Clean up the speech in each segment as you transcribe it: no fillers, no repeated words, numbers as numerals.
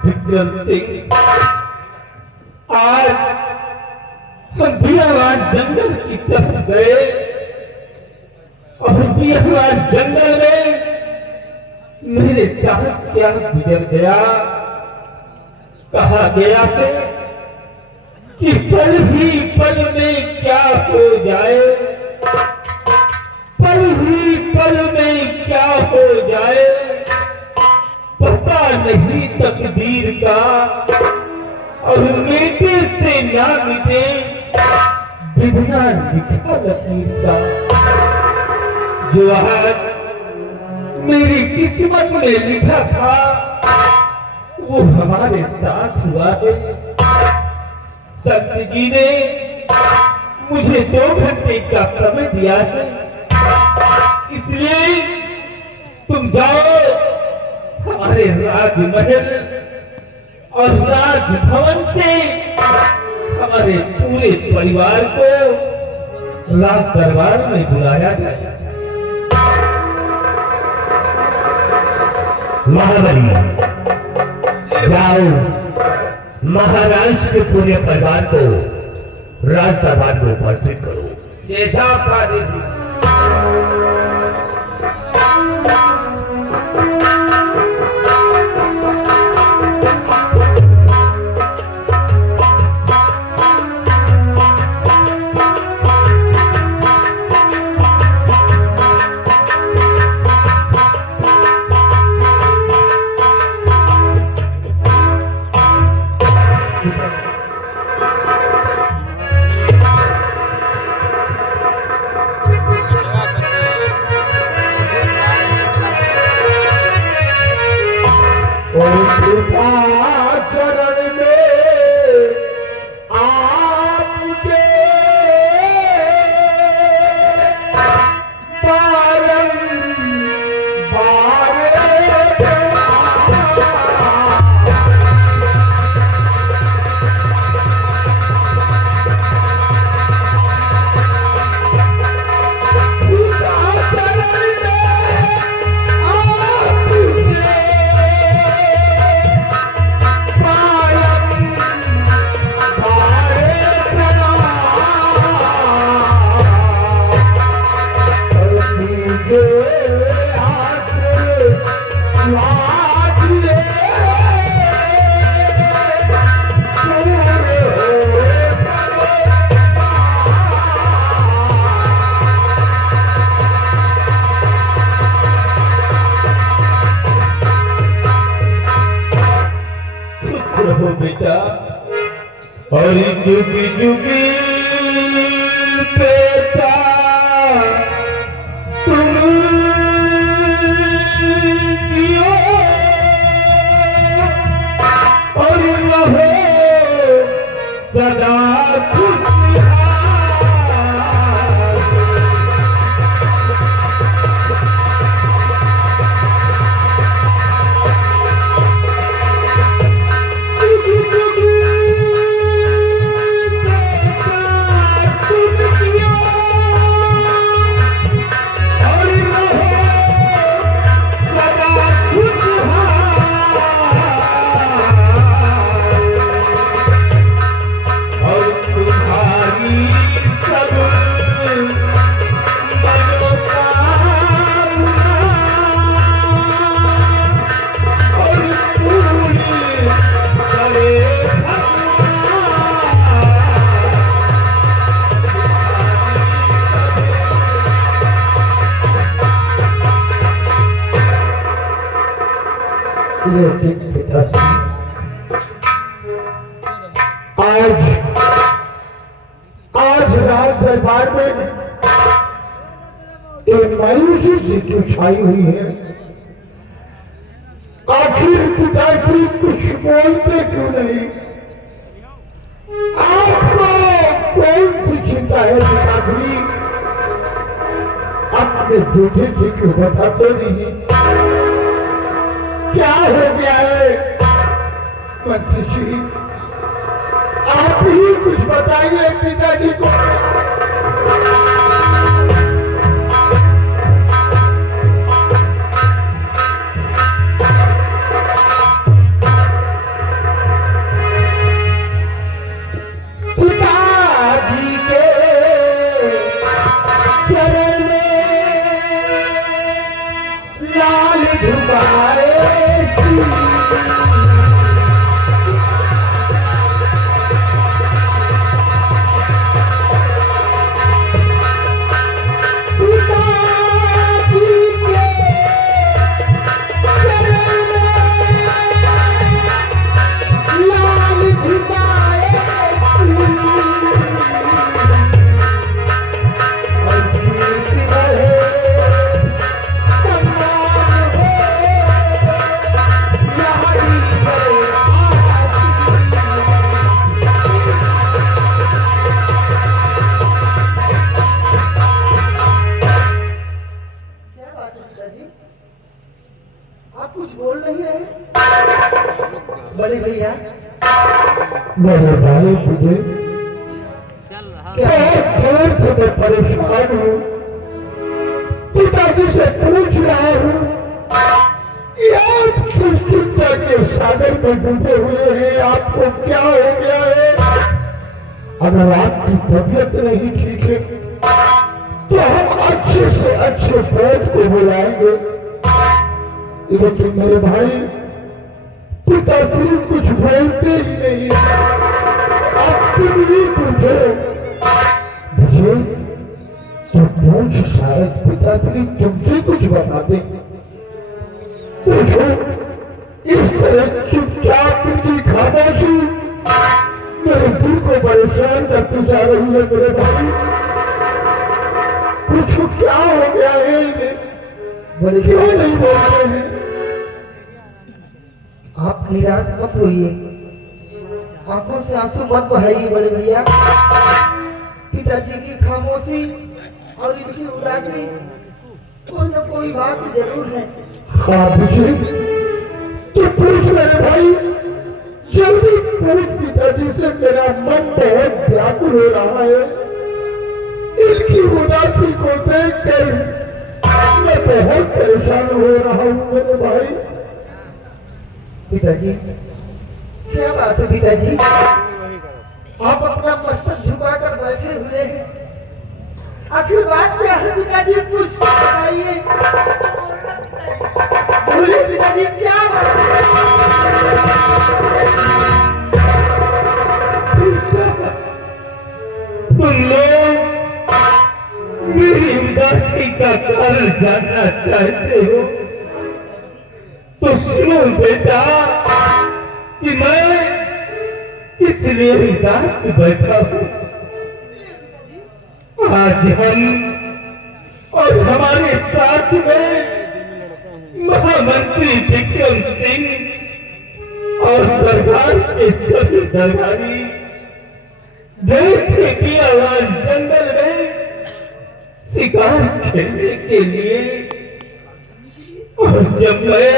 विक्रम सिंह, आज हम दियावान जंगल की तरफ गए और दियावान जंगल में मेरे साथ क्या गुजर गया। कहा गया थे कि पल ही पल में क्या हो जाए, पल ही पल में क्या हो जाए, पता नहीं तकदीर का, और मिटे से ना मिटे बिना लिखा लकीर का। जो आज मेरी किस्मत में लिखा था वो हमारे साथ हुआ है। संत जी ने मुझे 2 घंटे का समय दिया है, इसलिए तुम जाओ हमारे राजमहल और राजभवन से हमारे पूरे परिवार को राज दरबार में बुलाया जाए। महाबली, जाओ महाराज के पूरे परिवार को राज दरबार में उपस्थित करो। जैसा कार्य चरण में आपके बारंबार बेटा, और जुगी जुगी बेटा तुम जियो और रहो सदा खुशहाल। आज राज दरबार में एक मायूसी सी क्यों छाई हुई है? आखिर पिताजी कुछ बोलते क्यों नहीं? आपको कौन सी चिंता है पिताजी? अपने झूठे जी क्यों बताते नहीं? क्या हो गया है मंत्री जी? आप ही कुछ बताइए पिताजी को। पिताजी के चरण में लाल धुबाए आप कुछ बोल नहीं रहे बड़े भैया। मेरे भाई तुझे खबर से मैं परेशान हूँ। पिताजी से पूछ रहा हूँ कि आप चिंता के सागर में डूबे हुए हैं, आपको क्या हो गया है? अगर आपकी तबीयत नहीं ठीक है तो हम अच्छे से अच्छे वैद्य को बुलाएंगे। लेकिन मेरे भाई पिताश्री कुछ बोलते ही नहीं। आप तुम ही पूछो मुझे तो पूछ, शायद पिताश्री तुमसे कुछ बता दे। पूछो। इस तरह चुपचाप उनकी खामोशी मेरे दिल को परेशान करती जा रही है। मेरे भाई पूछो क्या हो गया है इन्हें, बोले क्यों नहीं बोल रहे हैं? आप निराश मत होइए, आंखों से आंसू मत बहाइए बड़े भैया। पिताजी की खामोशी और इनकी उदासी कोई न कोई बात जरूर है। हाँ अभिषेक, तो पूछ मेरे भाई, जल्दी पूछ पिताजी से। मेरा मन बहुत व्याकुल हो रहा है। इनकी उदासी को देखकर मैं बहुत परेशान हो रहा हूँ मेरे भाई। पिताजी क्या बात है पिताजी, आप अपना मस्तक झुकाकर बैठे हुए हैं, आखिर बात क्या है पिताजी? कुछ बताइए। बोले पिताजी क्या बात है? तुम लोग मेरी उदासी का कारण जानना चाहते हो तो सुनो बेटा कि मैं इसलिए उदास बैठा हूँ। आज हम और हमारे साथ में महामंत्री विक्रम सिंह और दरबार के सभी दरबारी गए थे पियावान जंगल में शिकार खेलने के लिए। और जब मैं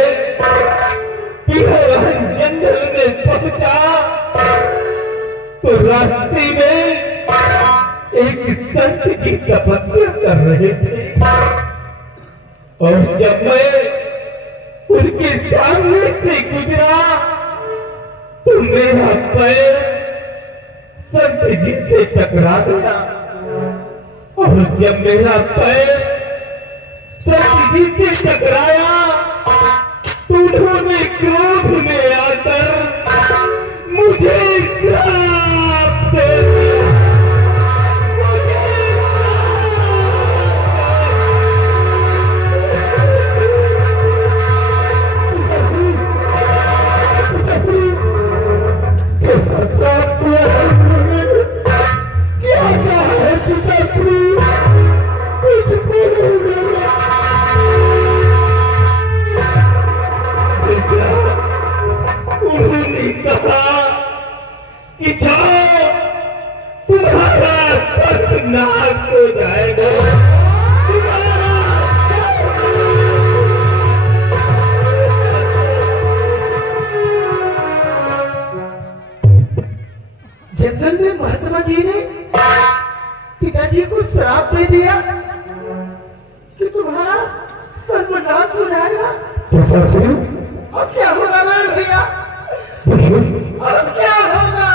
पियावान जंगल में पहुंचा तो रास्ते में एक संत जी तपस्या कर रहे थे। और जब मैं उनके सामने से गुजरा तो मेरा पैर संत जी से टकरा गया। और जब मेरा पैर संत जी से टकराया तो उन्होंने क्रोध में आकर मुझे श्राप दे दिया। उन्होंने कहा कि जाओ तुम्हारा सत्यानाश हो जाएगा। जंगल में महात्मा जी ने पिताजी को श्राप दे दिया कि तुम्हारा सर्वनाश हो जाएगा। पिताश्री, अब क्या होगा मेरे भैया? अब क्या होगा?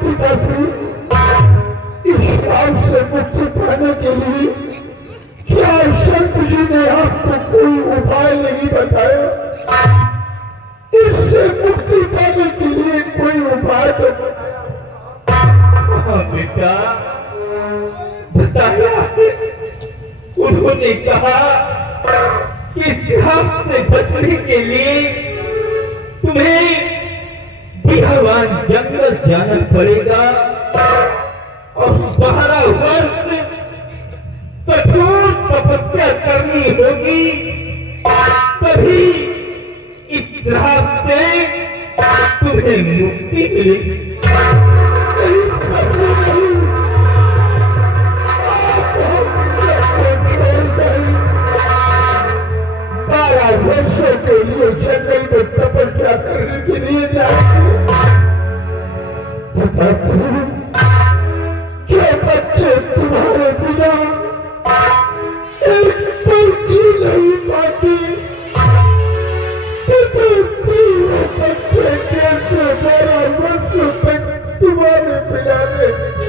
पिताश्री, इस श्राप से मुक्ति पाने के लिए क्या संत जी ने आपको कोई उपाय नहीं बताया? इससे मुक्ति पाने के लिए कोई उपाय तो हाँ बेटा, बताया। उन्होंने कहा कि श्राप से बचने के लिए तुम्हें बिहावान जंगल जाना पड़ेगा और 12 वर्ष कठोर तपस्या करनी होगी, तभी इस श्राप से तुम्हें मुक्ति मिलेगी। 12 वर्षों के लिए जंगल में तपस्या करने के लिए जाएंगे। जो बच्चे तुम्हारे बिना एक पल जी नहीं पाते, बच्चे कैसे 12 वर्षों तक तुम्हारे बिना रहेंगे?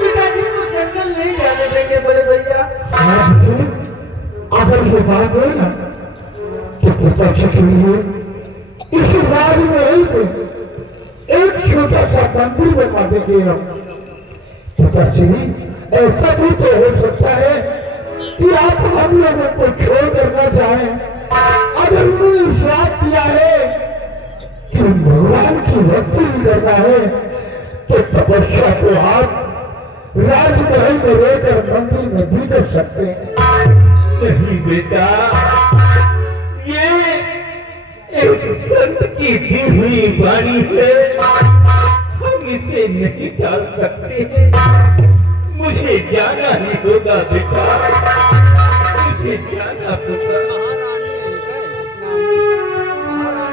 पिताजी को जंगल नहीं जाने देंगे बड़े भैया। अगर ये बात है ना कि पिताजी के लिए इस बार में एक छोटा सा मंदिर बना देंगे हम। पिताजी, ऐसा भी तो हो सकता है कि आप हम लोगों को छोड़ कर न जाएं। अगर उन्होंने श्राप दिया है कि भगवान की भक्ति करना है, तो तपस्या को आप राजमहल में रहकर मंदिर में भी कर सकते हैं। नहीं बेटा, ये एक संत की दी हुई वाणी है, हम इसे नहीं टाल सकते हैं। मुझे जाना ही होगा बेटा, मुझे जाना होगा।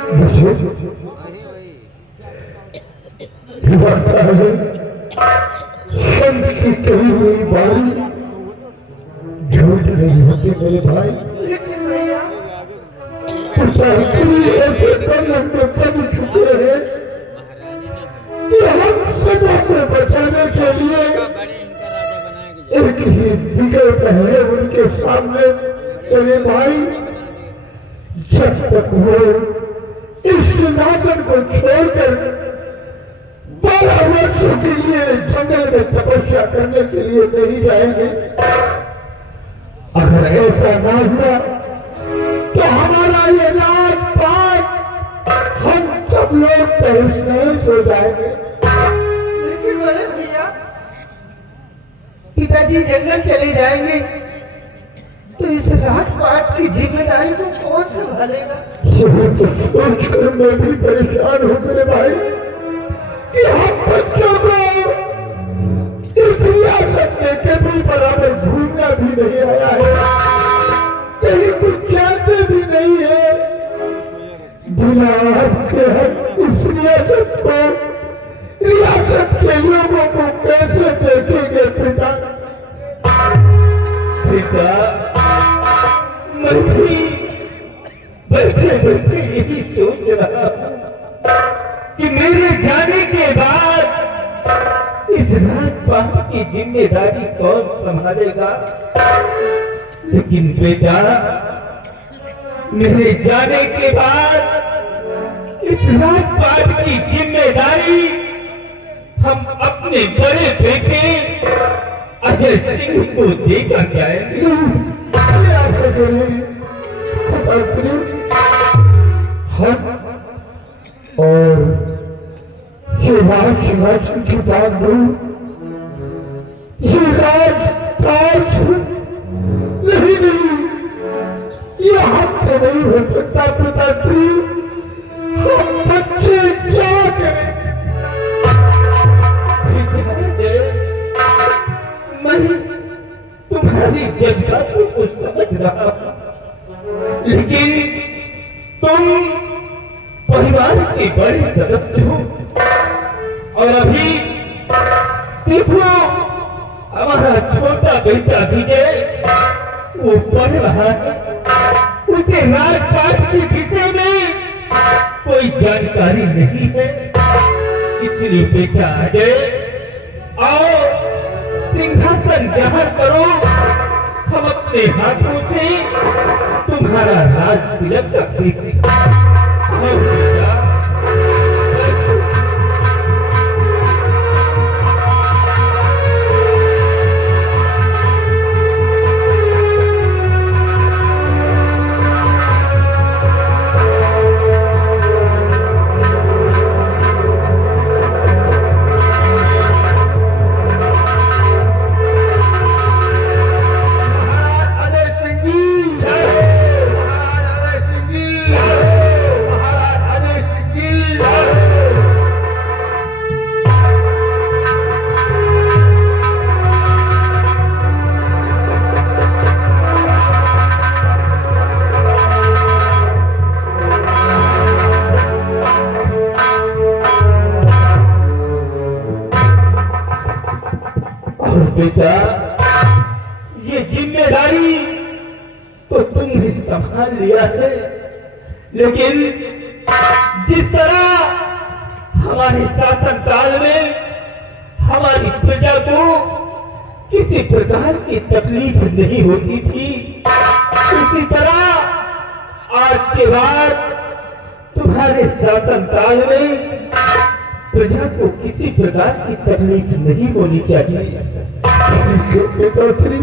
मुझे लगता है संत की कही हुई वाणी झूठ नहीं होती मेरे भाई। लेकिन भैया, ऐसे कलम में बन चुके हैं कि हम सदा को बचाने के लिए एक ही विकल्प है उनके सामने मेरे भाई। जब तक वो इस सिंहासन को छोड़कर 12 वर्षों के लिए जंगल में तपस्या करने के लिए नहीं जाएंगे, अगर ऐसा ना हुआ तो हमारा ये राजपाट हम सब लोग तहस नहस हो जाएंगे। लेकिन बड़े भैया, पिताजी जंगल चले जाएंगे तो इस राजपाट की जिम्मेदारी को कौन संभालेगा? यही तो सोचकर मैं भी परेशान हूँ मेरे भाई कि हम बच्चों को इस रियासत में कभी बराबर घूमना भी नहीं आया है, कहीं कुछ जानते भी नहीं है। बिना आपके हम इस रियासत को, रियासत के लोगों को कैसे देखेंगे पिता? पिता, मैं भी बैठे बैठे यही सोच रहा हूं कि मेरे जाने के बाद इस राजपाट की जिम्मेदारी कौन संभालेगा। लेकिन बेटा, मेरे जाने के बाद इस राजपाट की जिम्मेदारी हम अपने बड़े बेटे अजय सिंह को देकर जाएंगे। हम और ये राज सिंहासन की बात नहीं, ये राज ताज नहीं, ये हमसे नहीं हो सकता पिताश्री। हम बच्चे क्या करें? मैं तुम्हारी जज्बातों को समझ रहा हूं, लेकिन तुम परिवार के बड़े सदस्य हो और अभी देखो हमारा छोटा बेटा विजय वो पढ़ रहा है, उसे राजपाट के विषय में कोई जानकारी नहीं है। इसलिए बेटा अजय आओ सिंहासन ग्रहण करो, हम अपने हाथों से तुम्हारा राज तिलक कर देंगे। आओ बेटा बैठो। बेटा ये जिम्मेदारी तो तुमने संभाल लिया है, लेकिन जिस तरह हमारे शासन काल में हमारी प्रजा को किसी प्रकार की तकलीफ नहीं होती थी, उसी तरह आज के बाद तुम्हारे शासन काल में प्रजा को किसी प्रकार की तकलीफ नहीं होनी चाहिए। पिताश्री,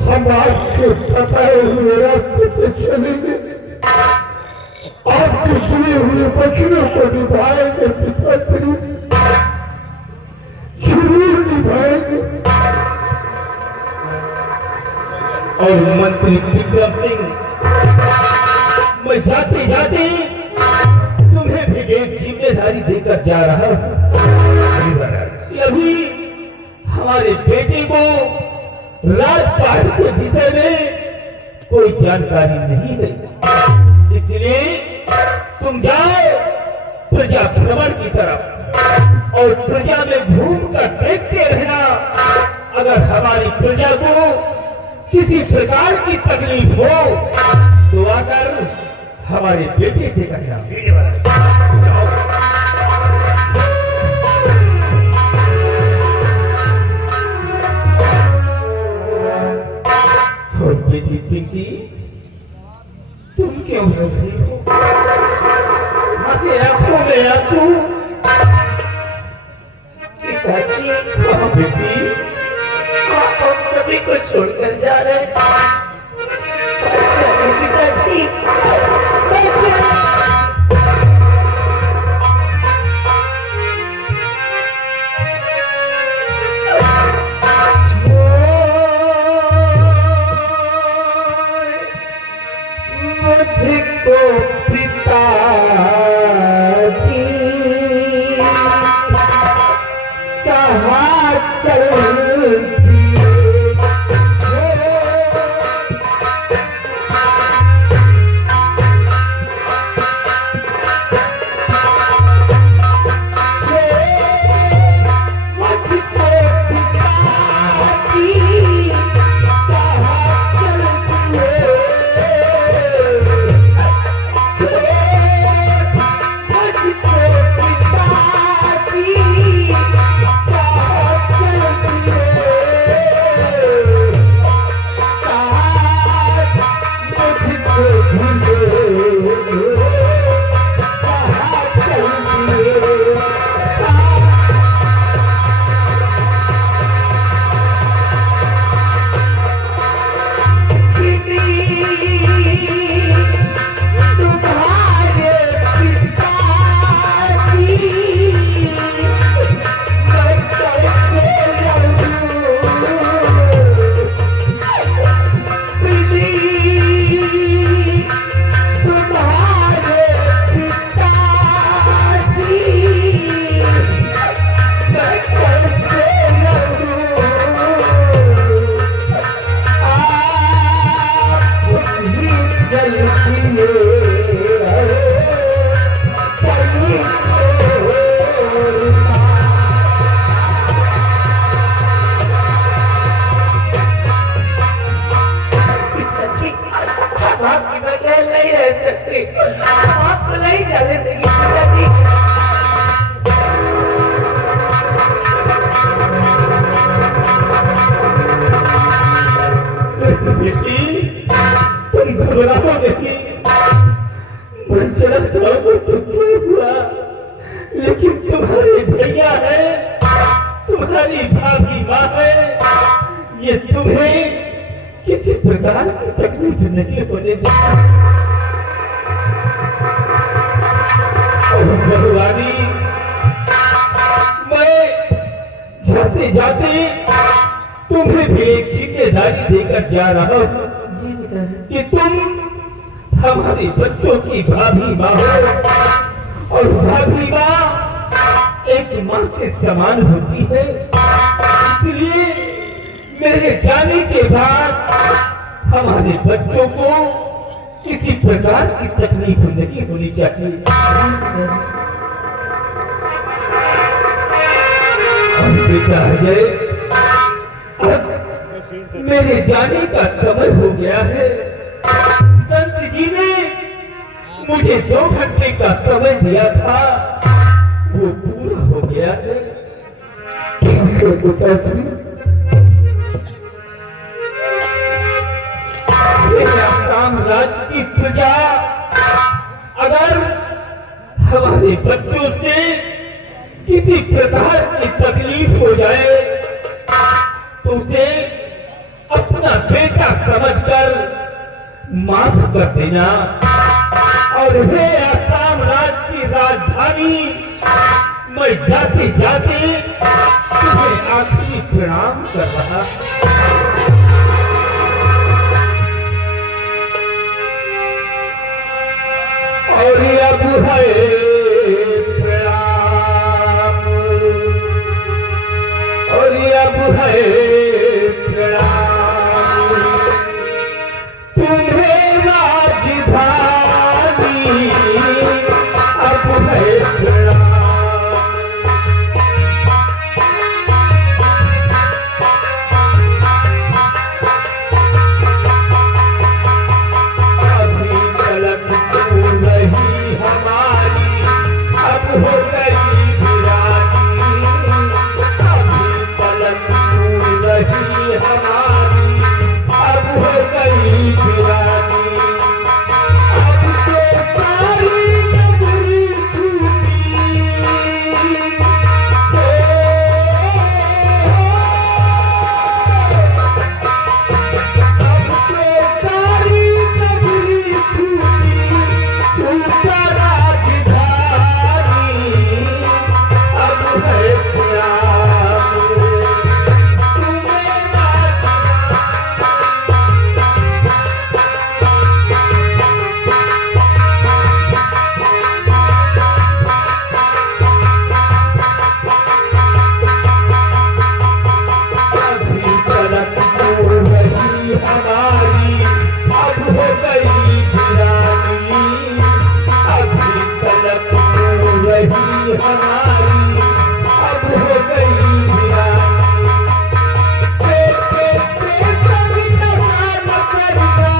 हम आपके बताए हुए रास्ते पे चलेंगे, आपके सुने हुए वचनों को निभाएंगे पिताश्री, जरूर निभाएंगे। और मंत्री विक्रम सिंह, मैं जाते जाते तुम्हें भी एक जिम्मेदारी देकर जा रहा हूं। अभी हमारे बेटे को राजपाट के विषय में कोई जानकारी नहीं है, इसलिए तुम जाओ प्रजा भ्रमण की तरफ और प्रजा में घूमकर देखते रहना। अगर हमारी प्रजा को किसी प्रकार की तकलीफ हो तो आकर हमारे बेटे से कहना। और बेटी पिंकी, तुम क्यों रो रही हो? आपके आंखों में आंसू। पिताजी, हाँ बेटी, आप हम सभी को छोड़कर जा रहे हैं। पिताजी, मुझको पिताजी कहाँ चल दिए, सकते, आपको नहीं जाने देंगे पिताजी। बेटी, तुम घबराओ नहीं, मैं चला जाऊंगा तो क्या हुआ, लेकिन तुम्हारे भैया है, तुम्हारी भाभी माँ है, ये तुम्हें किसी प्रकार की तकलीफ नहीं होने देगा। भगवानी, मैं जाते जाते तुम्हें भी एक जिम्मेदारी देकर जा रहा हूँ जी पिताजी। कि तुम हमारे बच्चों की भाभी माँ हो, और भाभी माँ एक माँ के समान होती है, इसलिए मेरे जाने के बाद हमारे बच्चों को किसी प्रकार की तकलीफ नहीं होनी चाहिए। और बेटा अजय, अब मेरे जाने का समय हो गया है। संत जी ने मुझे 2 घंटे का समय दिया था, वो पूरा हो गया है। साम्राज्य की प्रजा अगर हमारे बच्चों से किसी प्रकार की तकलीफ हो जाए तो उसे अपना बेटा समझकर माफ कर देना। और हे आसाम राज्य की राजधानी, मैं जाते जाते तुम्हें आखिरी प्रणाम कर रहा। और अब है प्रणाम, और अब है प्रणाम तुम्हें राजधानी, अब है प्रणाम। अभी तलक तू रही हमारी, अब हो गई वीरानी। अभी तलक तू रही हमारी, अब हो गई वीरानी। अब तो सारी नगरी छूटी, अब तो सारी नगरी छूटी, छूटा राजधानी, अब है प्रणाम तुम्हें अभी तलक तो रही हमारी, अब हो गई वीरानी। अभी तलक तो रही हमारी, अब हो गई वीरानी। बेटे बेटा विधान करना,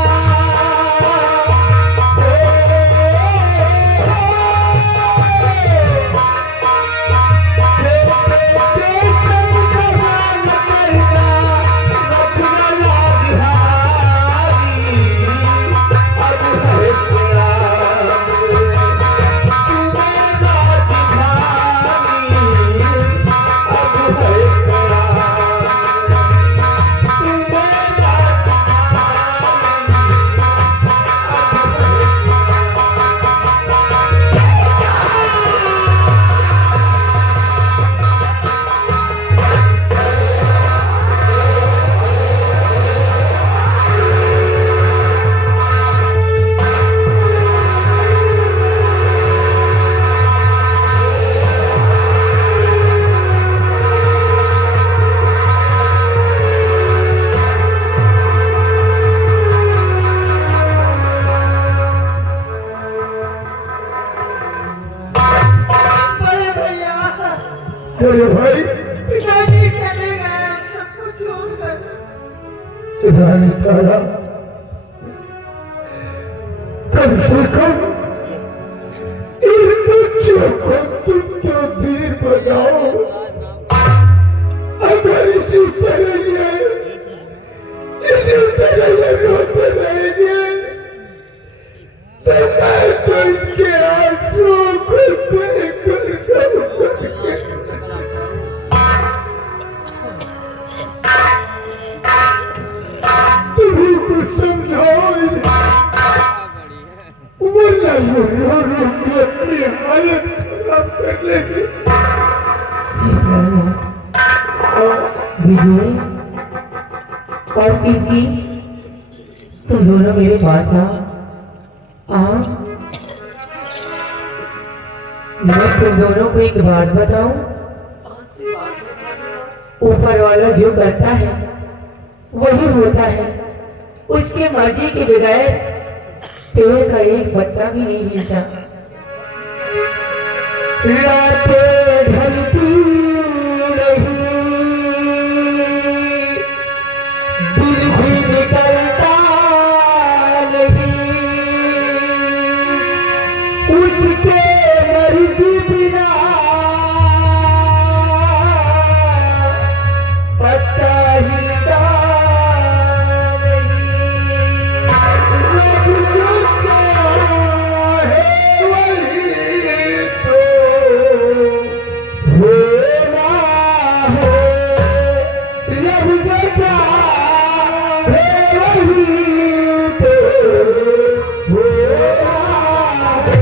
बड़े भैया, तेरे भाई पिताजी चले गए सबको छोड़कर। तुम्हारी तारा कब सीखो, इन बच्चों को तुम तो धीर बनाओ। अगर इसी तरह ये रोते रहेंगे तो मैं तो इनके आंसुओं को देखकर तुम्हें कुछ समझाओ वरना ये रो रो के अपनी हालत खराब कर लेंगे। विजय और पिंकी, तुम दोनों मेरे पास आओ। मैं तुम दोनों को एक बात बताऊं, ऊपर वाला जो करता है वही होता है। उसके मर्जी के बगैर पेड़ का एक पत्ता भी नहीं हिलता। रातें ढलती नहीं, दिन भी निकलता नहीं, उसके मर्जी बिना पत्ता हिलता नहीं। रब जो चाहे वही तो होना है, रब जो चाहे वही तो होना है।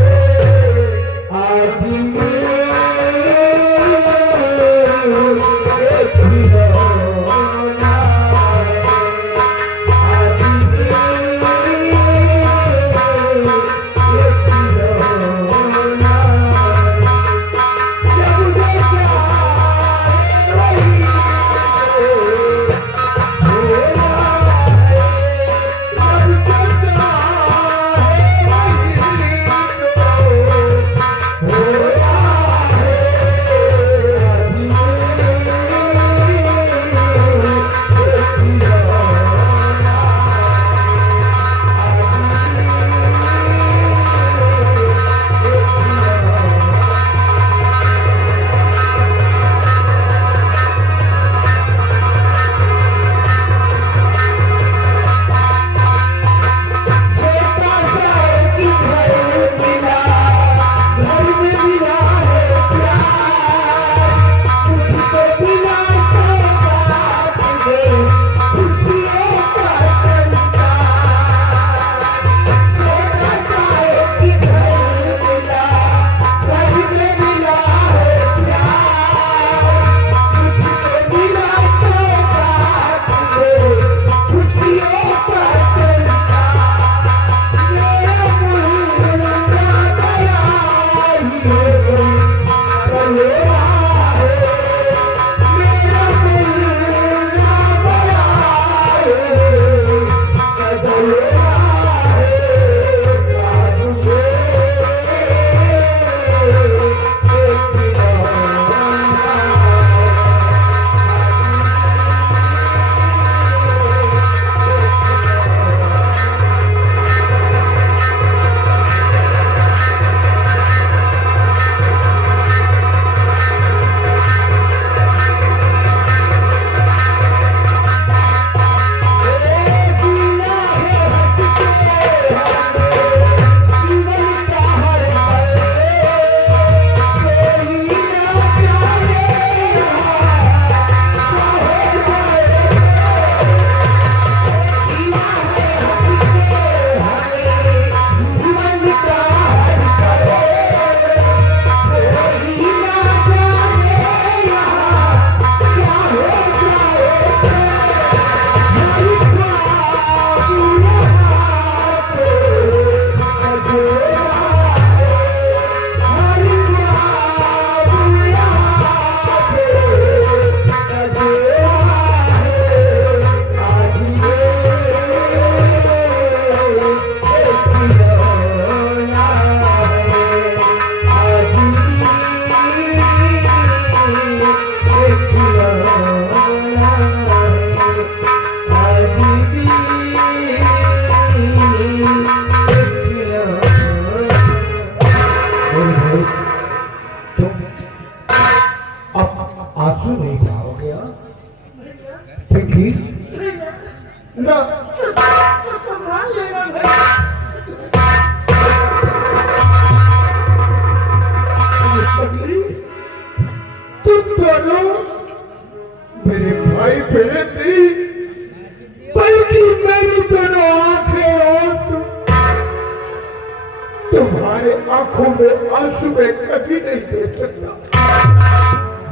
आंखों में आंसू में कभी नहीं देख सकता।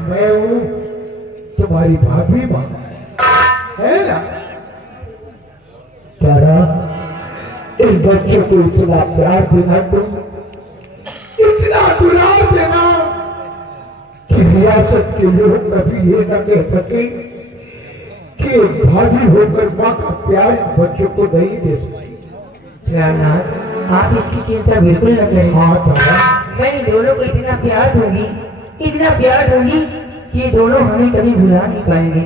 मैं हूं तुम्हारी भाभी मां, है ना? तारा, इन बच्चों को इतना प्यार देना, तुम इतना दुलार देना कि रियासत के लोग कभी ये न कह सके कि भाभी होकर मां का प्यार बच्चों को नहीं दे सकती। प्यारनाथ, आप इसकी चिंता बिल्कुल न करें। हाँ तारा, मैं इन दोनों को इतना प्यार दूंगी, इतना प्यार दूंगी कि ये दोनों हमें कभी भुला नहीं पाएंगे।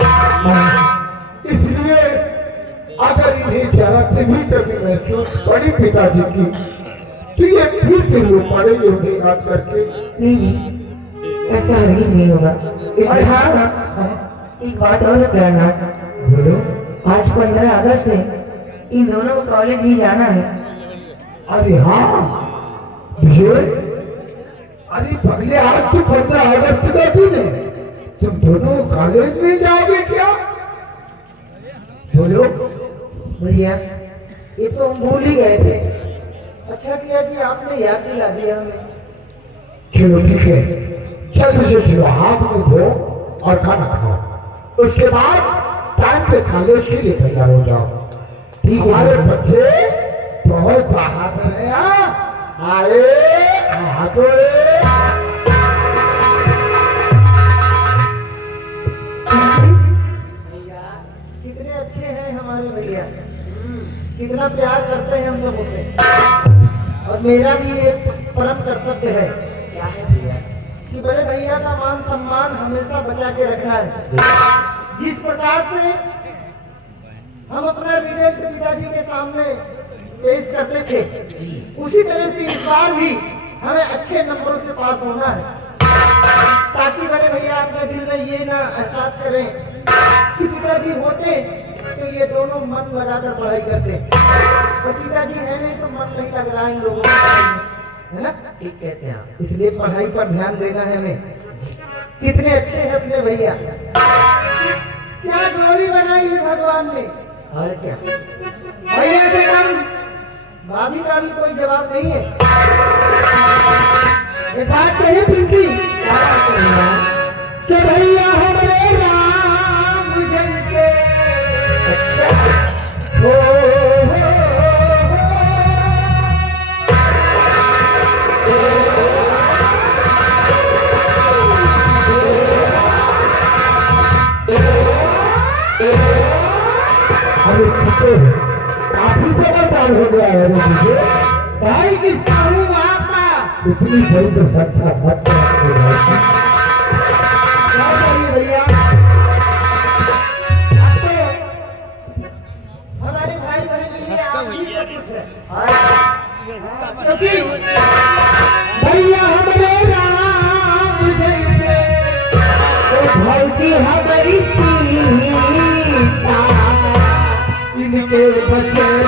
इसलिए अगर इन्हें जरा से भी कभी महसूस पड़ी पिताजी की, तो ये फिर से रो पड़ेंगे उन्हें याद करके। नहीं, ऐसा हरगिज नहीं होगा। और हाँ, एक बात और है प्यारनाथ, बोलो। आज 15 अगस्त है, इन दोनों को कॉलेज भी जाना है। अरे हाँ विजय, अरे पगले आज तो 15 अगस्त का दिन है, तुम दोनों कॉलेज में जाओगे क्या? बोलो। भैया, ये तो हम भूल ही गए थे। अच्छा किया कि आपने याद दिला दिया हमें। चलो ठीक है, जल्दी से चलो, हाथ मुंह धो और खाना खाओ, उसके बाद टाइम पे कॉलेज के लिए तैयार हो जाओ। ठीक, हमारे बच्चे बहुत बहादुर हैं। आए कितने अच्छे हैं हमारे भैया, कितना प्यार करते हैं हम सब से। और मेरा भी एक परम कर्तव्य है कि बड़े भैया का मान सम्मान हमेशा बचा के रखना है। जिस प्रकार से हम अपना रिजल्ट पिताजी के सामने पेश करते थे, उसी तरह से इस बार भी हमें अच्छे नंबरों से पास होना है, ताकि बड़े भैया अपने दिल में ये ना एहसास करें कि पिताजी होते तो ये दोनों मन लगाकर पढ़ाई करते, और पिताजी है नहीं तो मन नहीं लग रहा इन लोगों का, है ना? ठीक कहते हैं आप। इसलिए पढ़ाई पर ध्यान देना है हमें। कितने अच्छे हैं अपने भैया, क्या जोड़ी बनाई है भगवान ने। और क्या, भैया से कम भाभी का भी कोई जवाब नहीं है। एक बात कहे पिंकी, कि भैया हमारे राम जैसे। अच्छा, हो अरे काफी समाचार हो गया है मुझे। भाई किसका हूँ आपका? इतनी बड़ी तो संख्या मत क्या चाहिए भैया? हमारे भाई बहन के लिए आप ही सब कुछ है। क्योंकि भैया हमारे राम जैसे, तो भौजी हमारी सीता, इनके बचन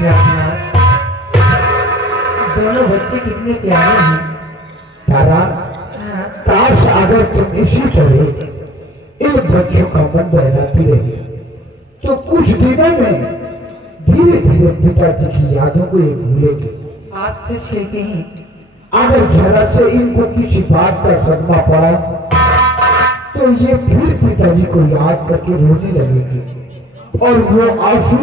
जैसे दोनों बच्चे कितने प्यारे हैं। तारा, काश अगर तुम इसी तरह इन बच्चों का मन बहलाती रही तो कुछ दिनों में धीरे धीरे पिताजी की यादों को ये भूलेंगे। आप सच कहते हैं। अगर जरा से इनको किसी बात का सदमा पड़ा तो ये फिर पिताजी को याद करके रोने लगेंगे, और वो आंसू